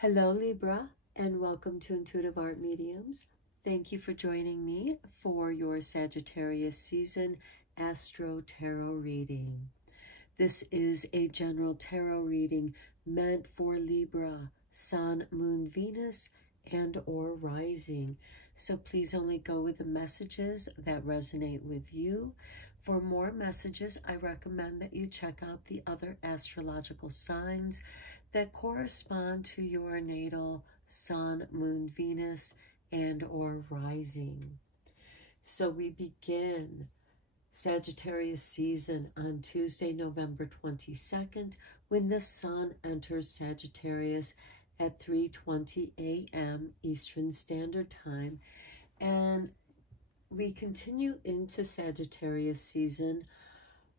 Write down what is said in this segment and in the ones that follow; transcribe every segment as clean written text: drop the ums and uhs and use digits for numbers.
Hello Libra, and welcome to Intuitive Art Mediums. Thank you for joining me for your Sagittarius season Astro-Tarot reading. This is a general tarot reading meant for Libra, Sun, Moon, Venus, and or rising. So please only go with the messages that resonate with you. For more messages, I recommend that you check out the other astrological signs that correspond to your natal Sun, Moon, Venus, and or rising. So we begin Sagittarius season on Tuesday, November 22nd, when the Sun enters Sagittarius at 3:20 a.m. Eastern Standard Time. And we continue into Sagittarius season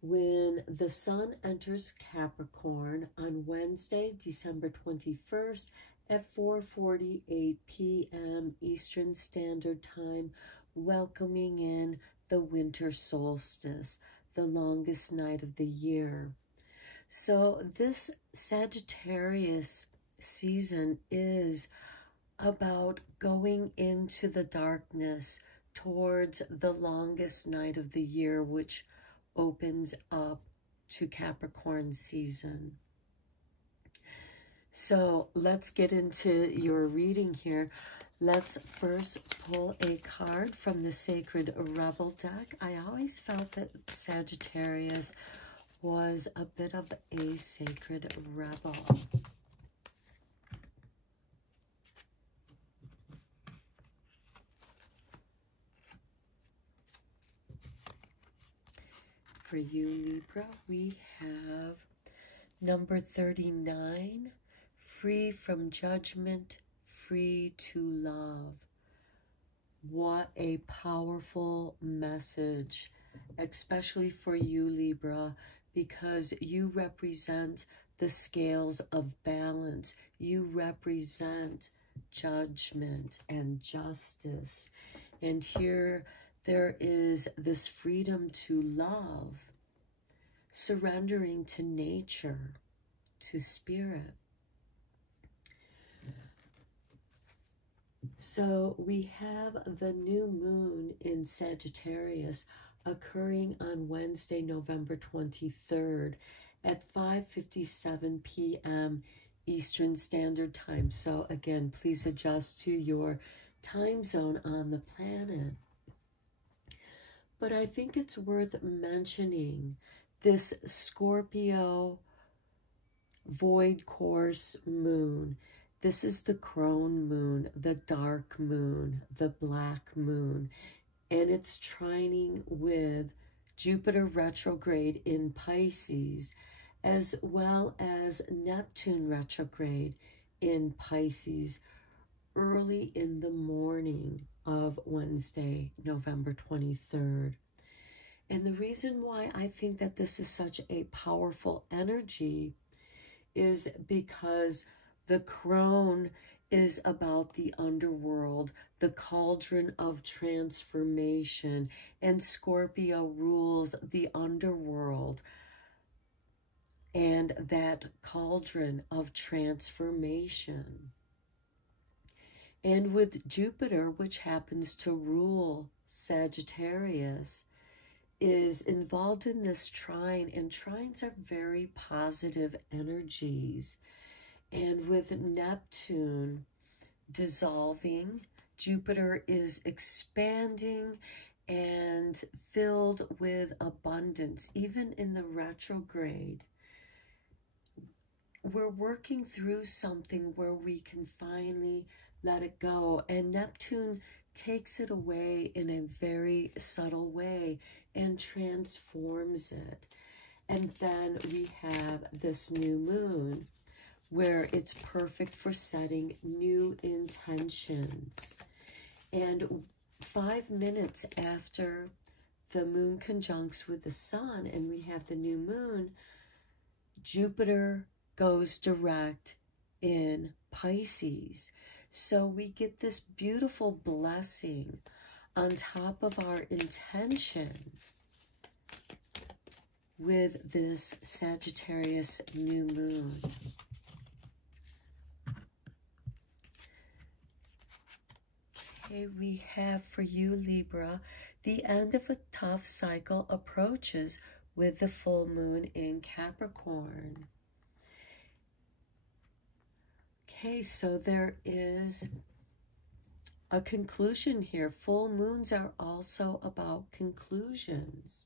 when the Sun enters Capricorn on Wednesday, December 21st at 4:48 p.m. Eastern Standard Time, welcoming in the winter solstice, the longest night of the year. So this Sagittarius season is about going into the darkness towards the longest night of the year, which opens up to Capricorn season. So let's get into your reading here. Let's first pull a card from the Sacred Rebel deck. I always felt that Sagittarius was a bit of a sacred rebel. For you, Libra, we have number 39, free from judgment, free to love. What a powerful message, especially for you, Libra, because you represent the scales of balance. You represent judgment and justice. And here there is this freedom to love, surrendering to nature, to spirit. So we have the new moon in Sagittarius occurring on Wednesday, November 23rd at 5:57 p.m. Eastern Standard Time. So again, please adjust to your time zone on the planet. But I think it's worth mentioning this Scorpio void course moon. This is the crone moon, the dark moon, the black moon, and it's trining with Jupiter retrograde in Pisces, as well as Neptune retrograde in Pisces early in the morning of Wednesday, November 23rd. And the reason why I think that this is such a powerful energy is because the crone is about the underworld, the cauldron of transformation, and Scorpio rules the underworld and that cauldron of transformation. And with Jupiter, which happens to rule Sagittarius, is involved in this trine, and trines are very positive energies. And with Neptune dissolving, Jupiter is expanding and filled with abundance. Even in the retrograde, we're working through something where we can finally let it go. And Neptune takes it away in a very subtle way and transforms it. And then we have this new moon, where it's perfect for setting new intentions. And 5 minutes after the moon conjuncts with the sun and we have the new moon, Jupiter goes direct in Pisces. So we get this beautiful blessing on top of our intention with this Sagittarius new moon. Okay, we have for you, Libra, the end of a tough cycle approaches with the full moon in Capricorn. Okay, so there is a conclusion here. Full moons are also about conclusions.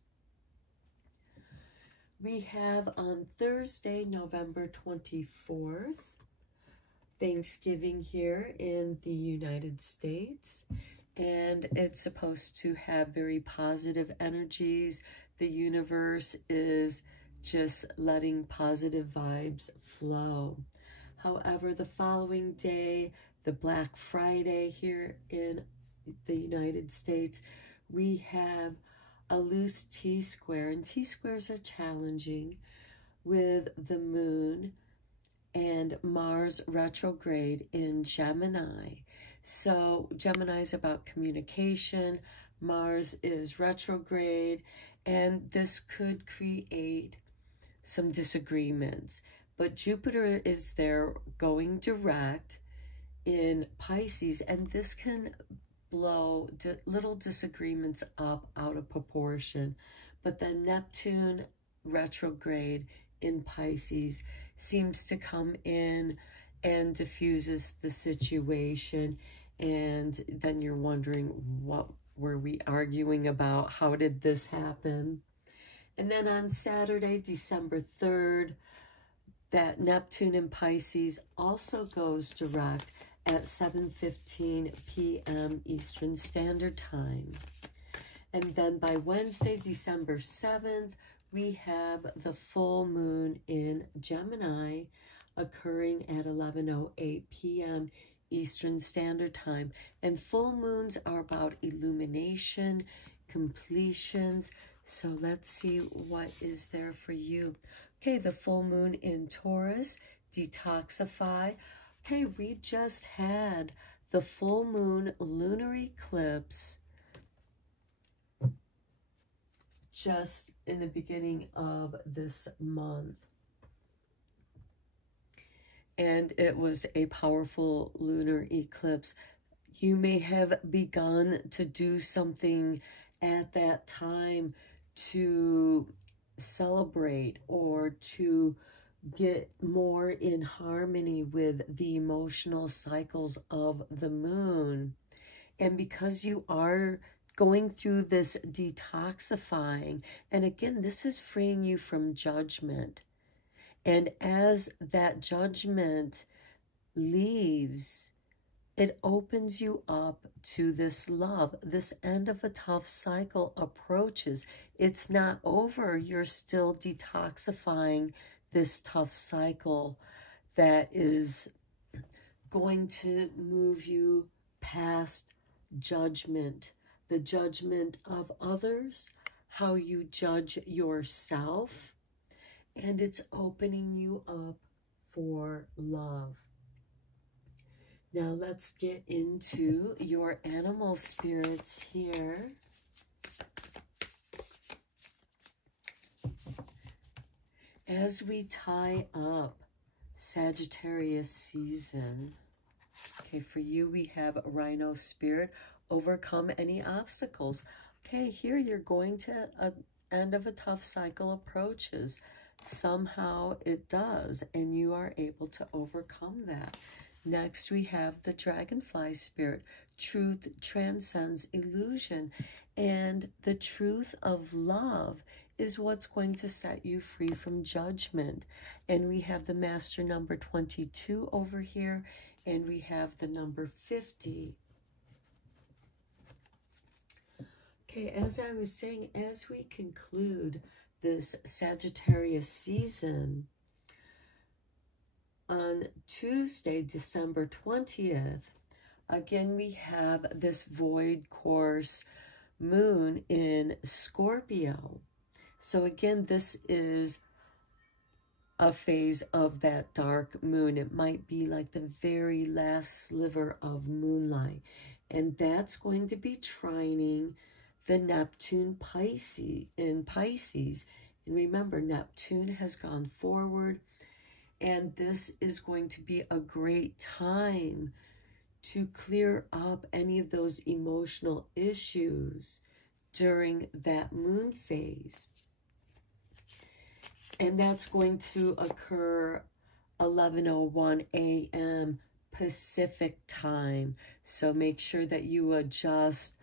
We have on Thursday, November 24th, Thanksgiving here in the United States, and it's supposed to have very positive energies. The universe is just letting positive vibes flow. However, the following day, the Black Friday here in the United States, we have a loose T-square, and T-squares are challenging with the moon and Mars retrograde in Gemini. So Gemini is about communication, Mars is retrograde, and this could create some disagreements. But Jupiter is there going direct in Pisces, and this can blow little disagreements up out of proportion. But then Neptune retrograde in Pisces seems to come in and diffuses the situation, and then you're wondering, what were we arguing about? How did this happen? And then on Saturday, December 3rd, that Neptune in Pisces also goes direct at 7:15 p.m. Eastern Standard Time. And then by Wednesday, December 7th, we have the full moon in Gemini occurring at 11:08 p.m. Eastern Standard Time. And full moons are about illumination, completions. So let's see what is there for you. Okay, the full moon in Taurus, detoxify. Okay, we just had the full moon lunar eclipse just in the beginning of this month. And it was a powerful lunar eclipse. You may have begun to do something at that time to celebrate or to get more in harmony with the emotional cycles of the moon. And because you are going through this detoxifying, and again, this is freeing you from judgment. And as that judgment leaves, it opens you up to this love. This end of a tough cycle approaches. It's not over. You're still detoxifying this tough cycle that is going to move you past judgment, the judgment of others, how you judge yourself, and it's opening you up for love. Now let's get into your animal spirits here. As we tie up Sagittarius season, okay, for you we have Rhino spirit, overcome any obstacles. Okay, here you're going to an end of a tough cycle approaches. Somehow it does, and you are able to overcome that. Next, we have the Dragonfly spirit. Truth transcends illusion, and the truth of love is what's going to set you free from judgment. And we have the Master number 22 over here, and we have the number 50. Okay, as I was saying, as we conclude this Sagittarius season, on Tuesday, December 20th, again, we have this void course moon in Scorpio. So again, this is a phase of that dark moon. It might be like the very last sliver of moonlight. And that's going to be trining the Neptune in Pisces. And remember, Neptune has gone forward. And this is going to be a great time to clear up any of those emotional issues during that moon phase. And that's going to occur 11:01 a.m. Pacific time. So make sure that you adjust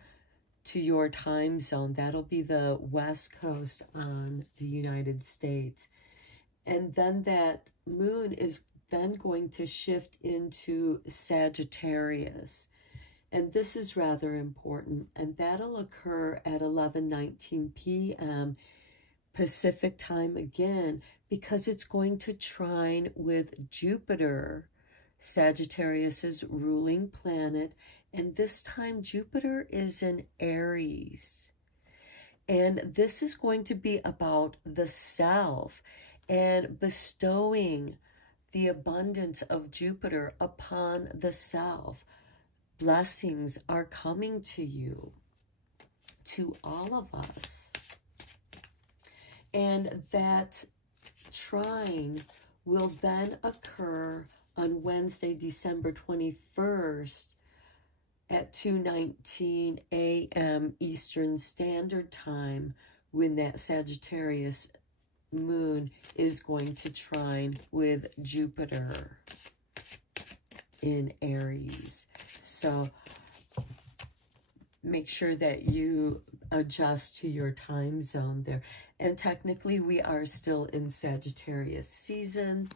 to your time zone. That'll be the West Coast on the United States. And then that moon is then going to shift into Sagittarius. And this is rather important. And that'll occur at 11:19 p.m. Pacific time again, because it's going to trine with Jupiter, Sagittarius's ruling planet. And this time Jupiter is in Aries. And this is going to be about the self and bestowing the abundance of Jupiter upon the self. Blessings are coming to you, to all of us. And that trine will then occur on Wednesday, December 21st at 2:19 a.m. Eastern Standard Time, when that Sagittarius moon is going to trine with Jupiter in Aries. So make sure that you adjust to your time zone there. And technically we are still in Sagittarius season,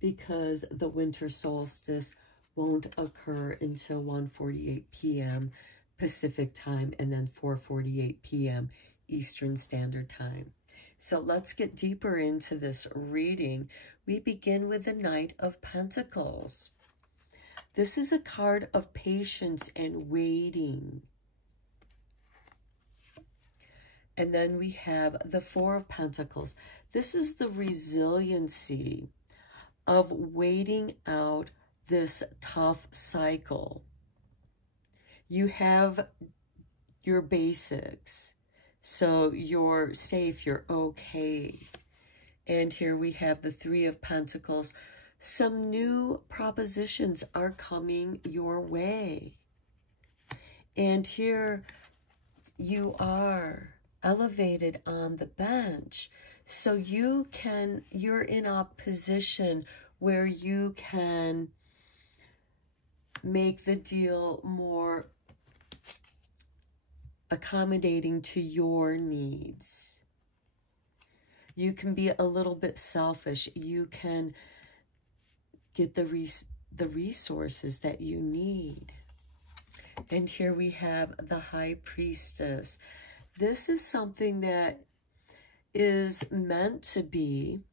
because the winter solstice won't occur until 1:48 p.m. Pacific time and then 4:48 p.m. Eastern Standard Time. So let's get deeper into this reading. We begin with the Knight of Pentacles. This is a card of patience and waiting. And then we have the Four of Pentacles. This is the resiliency of waiting out this tough cycle. You have your basics, so you're safe, you're okay. And here we have the Three of Pentacles. Some new propositions are coming your way. And here you are elevated on the bench. So you're in a position where you can make the deal more accommodating to your needs. You can be a little bit selfish. You can get the resources that you need. And here we have the High Priestess. This is something that is meant to be.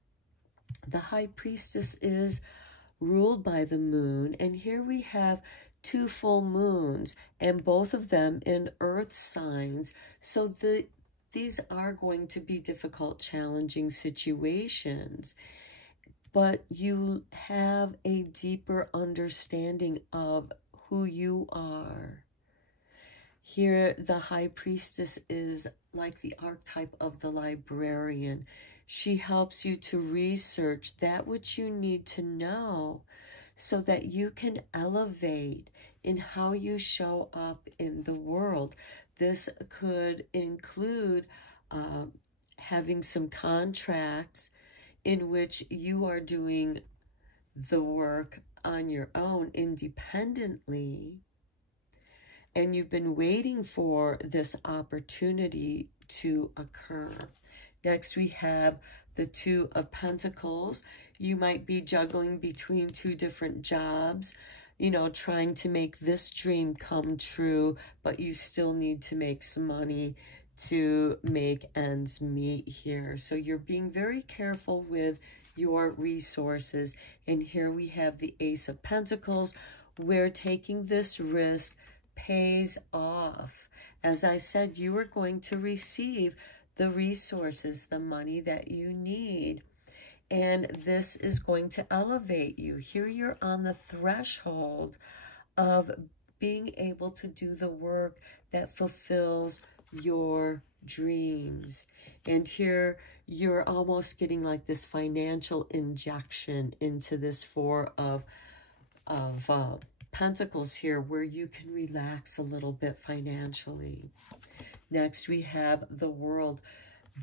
The High Priestess is ruled by the moon. And here we have two full moons, and both of them in earth signs. So these are going to be difficult, challenging situations. But you have a deeper understanding of who you are. Here, the High Priestess is like the archetype of the librarian. She helps you to research that which you need to know so that you can elevate in how you show up in the world. This could include having some contracts in which you are doing the work on your own independently, and you've been waiting for this opportunity to occur. Next, we have the Two of Pentacles. You might be juggling between two different jobs, you know, trying to make this dream come true, but you still need to make some money to make ends meet here. So you're being very careful with your resources. And here we have the Ace of Pentacles, where taking this risk pays off. As I said, you are going to receive the resources, the money that you need. And this is going to elevate you. Here you're on the threshold of being able to do the work that fulfills your dreams. And here you're almost getting like this financial injection into this Four of Pentacles here, where you can relax a little bit financially. Next, we have the World.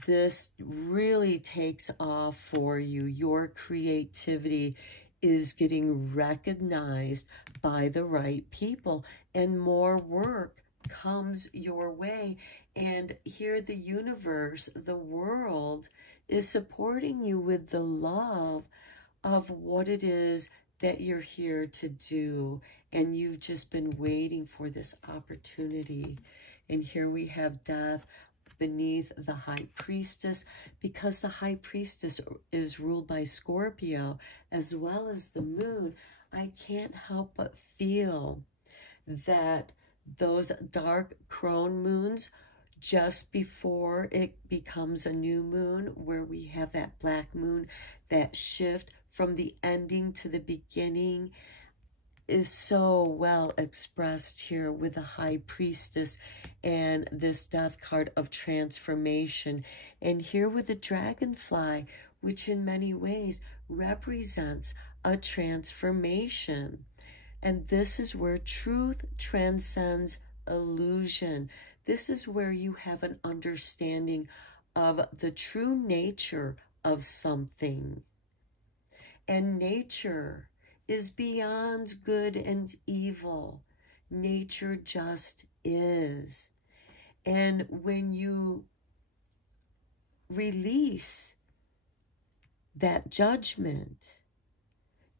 This really takes off for you. Your creativity is getting recognized by the right people, and more work comes your way. And here the universe, the world, is supporting you with the love of what it is that you're here to do. And you've just been waiting for this opportunity. And here we have Death beneath the High Priestess, because the High Priestess is ruled by Scorpio as well as the Moon. I can't help but feel that those dark crone moons just before it becomes a new moon, where we have that black moon, that shift from the ending to the beginning, is so well expressed here with the High Priestess and this Death card of transformation. And here with the Dragonfly, which in many ways represents a transformation. And this is where truth transcends illusion. This is where you have an understanding of the true nature of something. And nature is beyond good and evil. Nature just is. And when you release that judgment,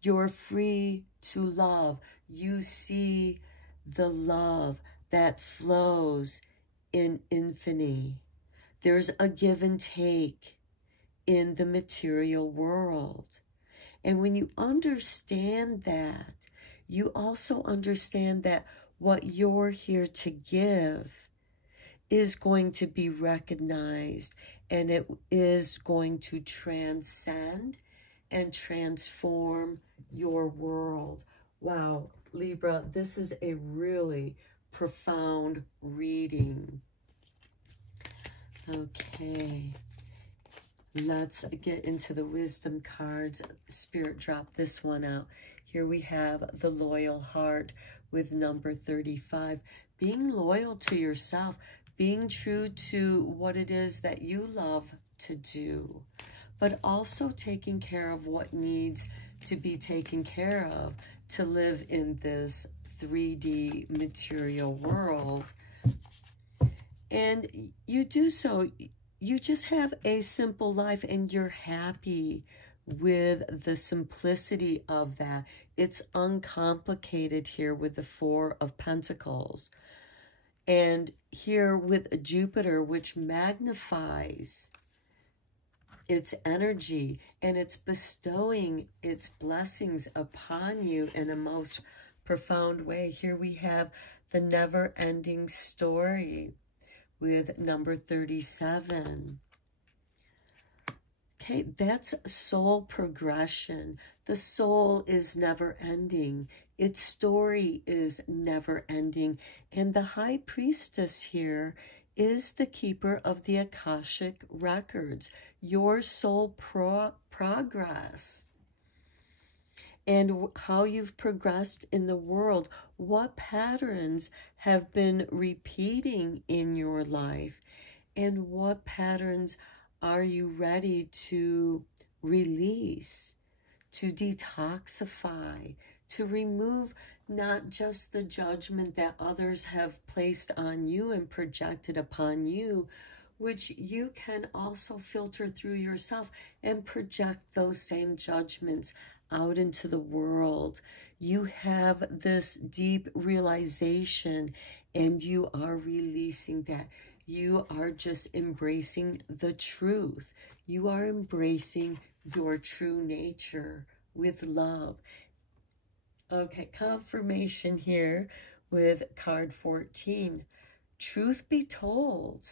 you're free to love. You see the love that flows in infinity. There's a give and take in the material world. And when you understand that, you also understand that what you're here to give is going to be recognized, and it is going to transcend and transform your world. Wow, Libra, this is a really profound reading. Okay. Let's get into the wisdom cards. Spirit dropped this one out. Here we have the loyal heart with number 35. Being loyal to yourself, being true to what it is that you love to do, but also taking care of what needs to be taken care of to live in this 3D material world. And you do so. You just have a simple life, and you're happy with the simplicity of that. It's uncomplicated here with the Four of Pentacles. And here with Jupiter, which magnifies its energy, and it's bestowing its blessings upon you in a most profound way. Here we have the never-ending story with number 37. Okay, that's soul progression. The soul is never ending. Its story is never ending. And the High Priestess here is the keeper of the Akashic records, your soul progress. And how you've progressed in the world, what patterns have been repeating in your life, and what patterns are you ready to release, to detoxify, to remove not just the judgment that others have placed on you and projected upon you, which you can also filter through yourself and project those same judgments out into the world. You have this deep realization, and you are releasing that. You are just embracing the truth. You are embracing your true nature with love. Okay, confirmation here with card 14. Truth be told,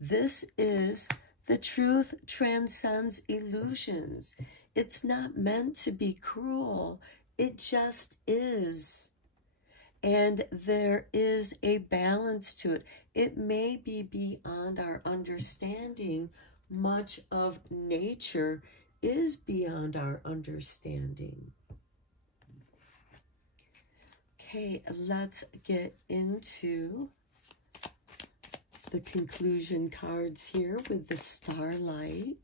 this is the truth transcends illusions. It's not meant to be cruel. It just is. And there is a balance to it. It may be beyond our understanding. Much of nature is beyond our understanding. Okay, let's get into the conclusion cards here with the starlight.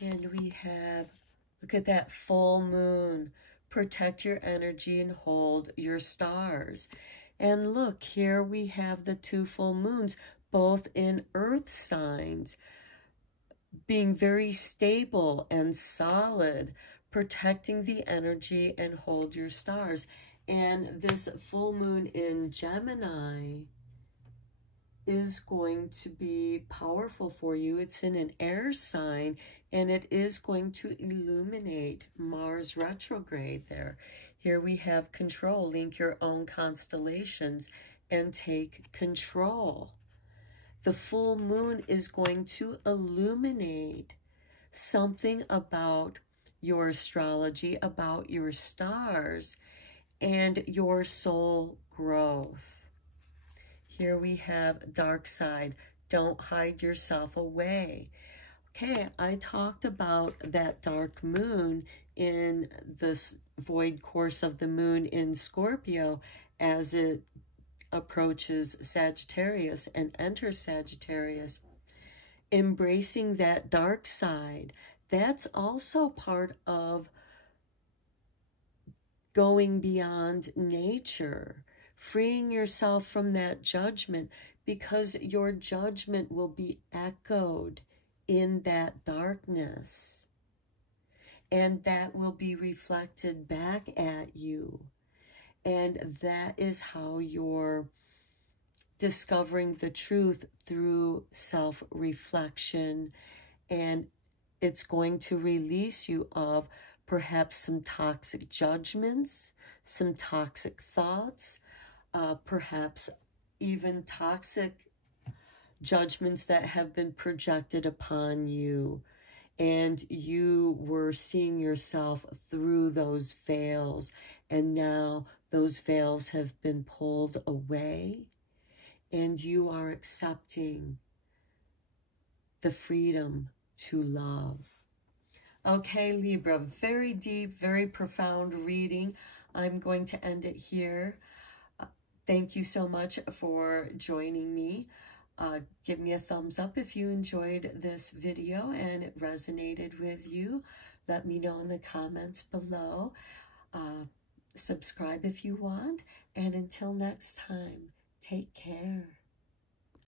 And we have, look at that full moon. Protect your energy and hold your stars. And look, here we have the two full moons, both in earth signs, being very stable and solid, protecting the energy and hold your stars. And this full moon in Gemini is going to be powerful for you. It's in an air sign, and it is going to illuminate Mars retrograde there. Here we have control. Link your own constellations and take control. The full moon is going to illuminate something about your astrology, about your stars, and your soul growth. Here we have dark side. Don't hide yourself away. Okay, I talked about that dark moon in this void course of the moon in Scorpio as it approaches Sagittarius and enters Sagittarius. Embracing that dark side, that's also part of going beyond nature, freeing yourself from that judgment, because your judgment will be echoed in that darkness, and that will be reflected back at you. And that is how you're discovering the truth, through self-reflection, and it's going to release you of perhaps some toxic judgments, some toxic thoughts, perhaps even toxic judgments that have been projected upon you, and you were seeing yourself through those veils, and now those veils have been pulled away, and you are accepting the freedom to love. Okay, Libra, very deep, very profound reading. I'm going to end it here. Thank you so much for joining me. Give me a thumbs up if you enjoyed this video and it resonated with you. Let me know in the comments below. Subscribe if you want. And until next time, take care.